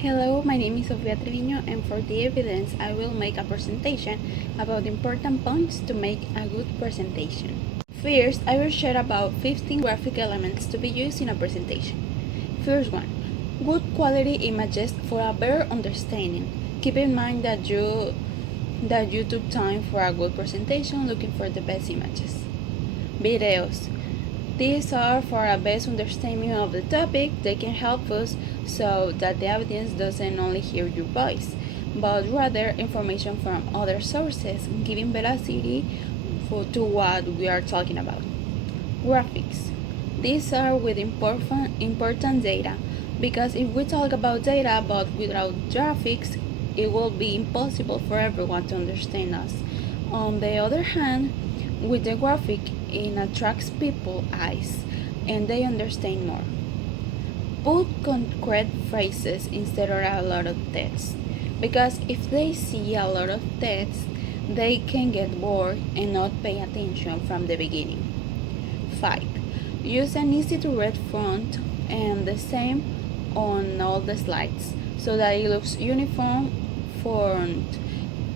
Hello, my name is Sofia Treviño, and for the evidence, I will make a presentation about important points to make a good presentation. First, I will share about 15 graphic elements to be used in a presentation. First one, good quality images for a better understanding. Keep in mind that you took time for a good presentation looking for the best images. Videos. These are for a best understanding of the topic. They can help us so that the audience doesn't only hear your voice, but rather information from other sources, giving veracity to what we are talking about. Graphics. These are with important data, because if we talk about data but without graphics, it will be impossible for everyone to understand us. On the other hand, with the graphic, it attracts people's eyes and they understand more. Put concrete phrases instead of a lot of text, because if they see a lot of text, they can get bored and not pay attention from the beginning. 5. Use an easy to read font and the same on all the slides so that it looks uniform. Font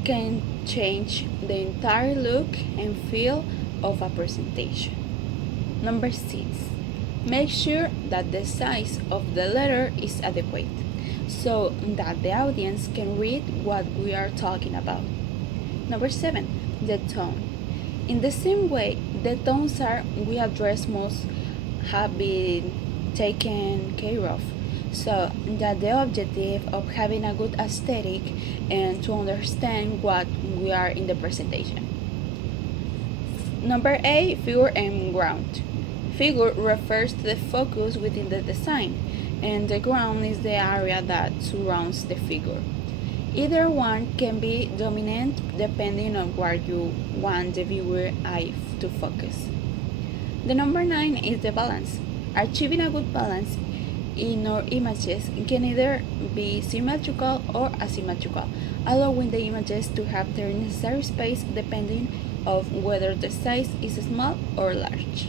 can change the entire look and feel of a presentation. Number 6. Make sure that the size of the letter is adequate so that the audience can read what we are talking about. Number 7. The tone. In the same way, the tones we address most have been taken care of, so that the objective of having a good aesthetic and to understand what we are in the presentation. Number 8, figure and ground. Figure refers to the focus within the design, and the ground is the area that surrounds the figure. Either one can be dominant depending on where you want the viewer eye to focus. The number 9 is the balance. Achieving a good balance in our images can either be symmetrical or asymmetrical, allowing the images to have their necessary space depending on whether the size is small or large.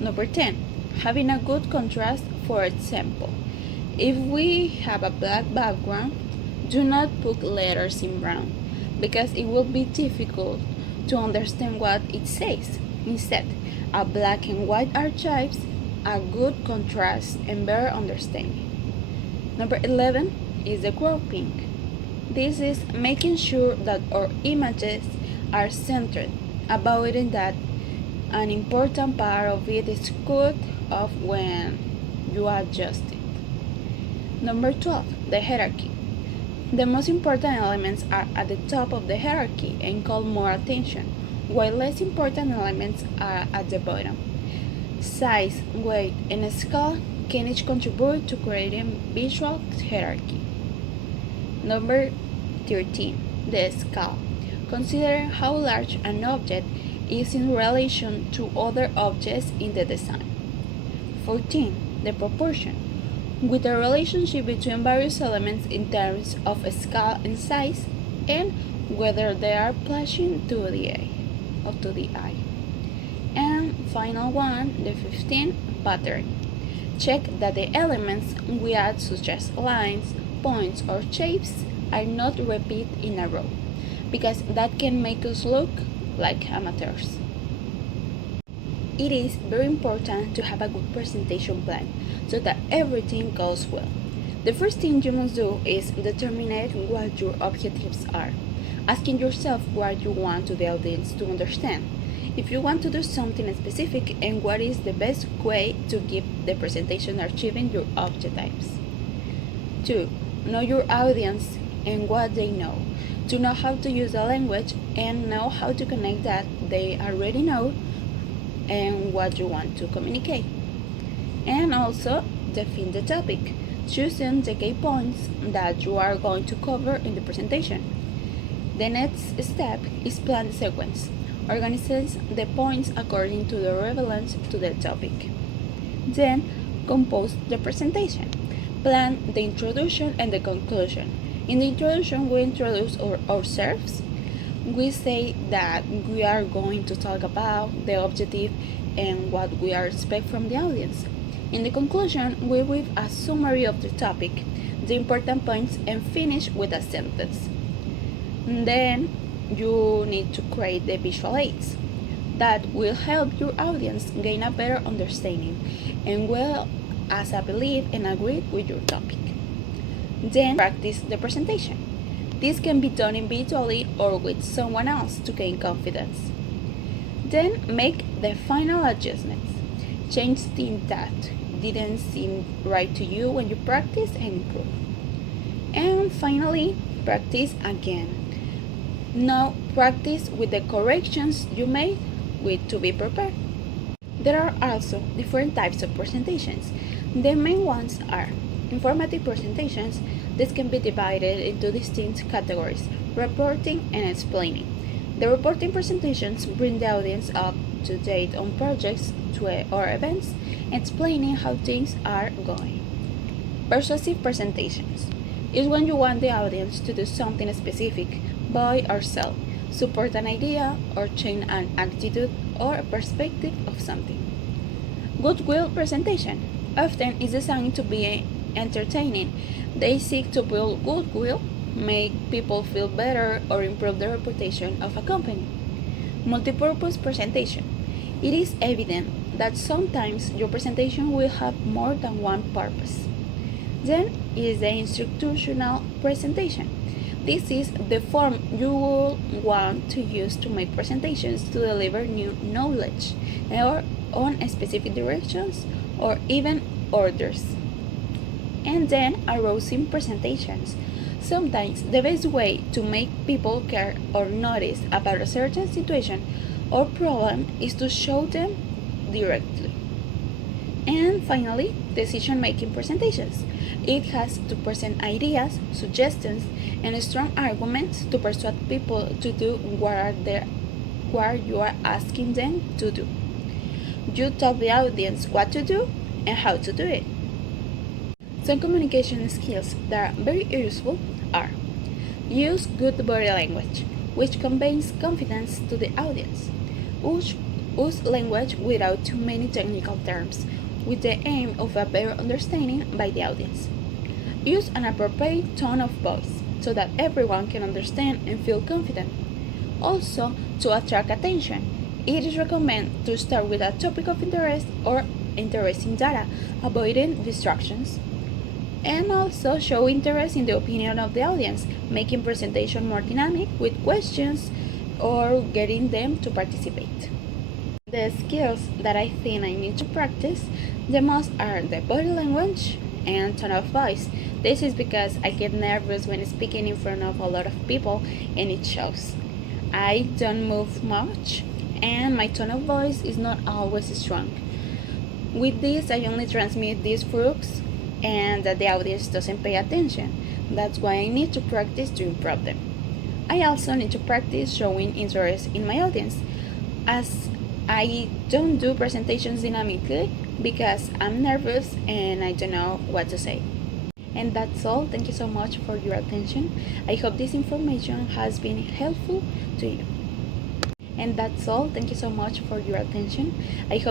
Number 10. Having a good contrast. For example, if we have a black background, do not put letters in brown, because it will be difficult to understand what it says. Instead, a black and white achieves a good contrast and better understanding. Number 11 is the grouping. This is making sure that our images are centered, avoiding that an important part of it is cut off when you adjust it. Number 12, the hierarchy. The most important elements are at the top of the hierarchy and call more attention, while less important elements are at the bottom. Size, weight, and scale can each contribute to creating visual hierarchy. Number 13, the scale. Consider how large an object is in relation to other objects in the design. 14, the proportion. With the relationship between various elements in terms of scale and size, and whether they are pleasing to the eye. And final one, the 15, pattern. Check that the elements we add, such as lines, points, or shapes, are not repeated in a row, because that can make us look like amateurs. It is very important to have a good presentation plan so that everything goes well. The first thing you must do is determine what your objectives are, asking yourself what you want the audience to understand. If you want to do something specific, and what is the best way to give the presentation achieving your objectives. 2. Know your audience and what they know. To know how to use the language and know how to connect that they already know and what you want to communicate. And also define the topic, choosing the key points that you are going to cover in the presentation. The next step is plan the sequence. Organize the points according to the relevance to the topic. Then compose the presentation. Plan the introduction and the conclusion. In the introduction, we introduce ourselves. We say that we are going to talk about the objective and what we expect from the audience. In the conclusion, we read a summary of the topic, the important points, and finish with a sentence. Then you need to create the visual aids that will help your audience gain a better understanding and will, as I believe and agree with your topic. Then practice the presentation. This can be done individually or with someone else to gain confidence. Then make the final adjustments. Change things that didn't seem right to you when you practice and improve. And finally, practice again. Now practice with the corrections you made with to be prepared. There are also different types of presentations. The main ones are informative presentations. This can be divided into distinct categories: reporting and explaining. The reporting presentations bring the audience up to date on projects or events, explaining how things are going. Persuasive presentations is when you want the audience to do something specific, buy or sell, support an idea, or change an attitude or perspective of something. Goodwill presentation often is designed to be entertaining. They seek to build goodwill, make people feel better, or improve the reputation of a company. Multipurpose presentation. It is evident that sometimes your presentation will have more than one purpose. Then is the institutional presentation. This is the form you will want to use to make presentations to deliver new knowledge or on specific directions or even orders. And then arousing presentations. Sometimes the best way to make people care or notice about a certain situation or problem is to show them directly. And finally, decision-making presentations. It has to present ideas, suggestions, and strong arguments to persuade people to do what you are asking them to do. You tell the audience what to do and how to do it. Some communication skills that are very useful are: use good body language, which conveys confidence to the audience. Use language without too many technical terms, with the aim of a better understanding by the audience. Use an appropriate tone of voice so that everyone can understand and feel confident. Also, to attract attention, it is recommended to start with a topic of interest or interesting data, avoiding distractions. And also show interest in the opinion of the audience, making presentation more dynamic with questions or getting them to participate. The skills that I think I need to practice the most are the body language and tone of voice. This is because I get nervous when speaking in front of a lot of people and it shows. I don't move much and my tone of voice is not always strong. With this, I only transmit these groups and that the audience doesn't pay attention. That's why I need to practice to improve them. I also need to practice showing interest in my audience, as I don't do presentations dynamically because I'm nervous and I don't know what to say. And that's all. Thank you so much for your attention. I hope this information has been helpful to you. And that's all. Thank you so much for your attention. I hope